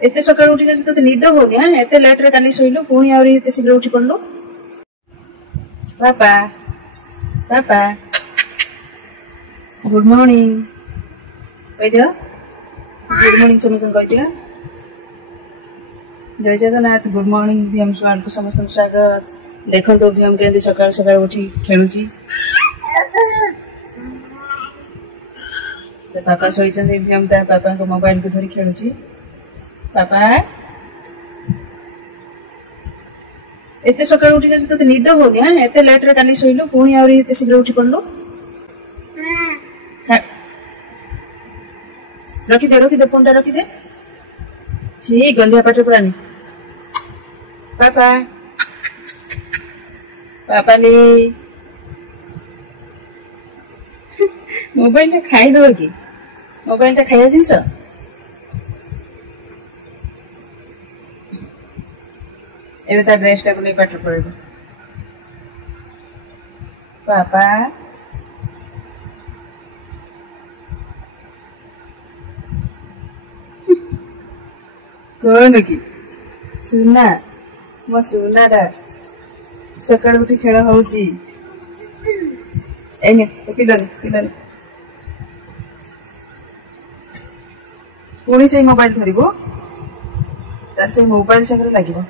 एते सकाळ उठी जाଉଛି तते निद होनी हां एते लेट रे काली सोइलो पुणी आउरी एते शीघ्र उठी पड़लो पापा पापा गुड मॉर्निंग कह दियो गुड मॉर्निंग समस्त कह दियो जय जगन्नाथ गुड मॉर्निंग भीम स्वागत को समस्त स्वागत देखो तो भीम केंदी सकाळ सकाळ उठी खेलुची तो पापा सोईचंदी भीम ता पापा को मोबाइल को धरी खेलुची पापा एते सकाळ उठी जाଉଛି तते निद होनी हां एते लेट रे काली सोइलो पुणी आउरी एते शीघ्र उठी पड़लो रखी दे फोन रखी दे छी गंधिया पाटे पुरानी पापा पापा ले मोबाइल टा खाई दो कि मोबाइल टा खाया जिनस एबे ता ड्रेस टा को ले पाटे पड़े पापा कौन की सुना मो सुना रा सकाळ उठी खेल होउची एने पिलन पिलन पुणी से मोबाइल धरिबो तार से मोबाइल संगे लागिबो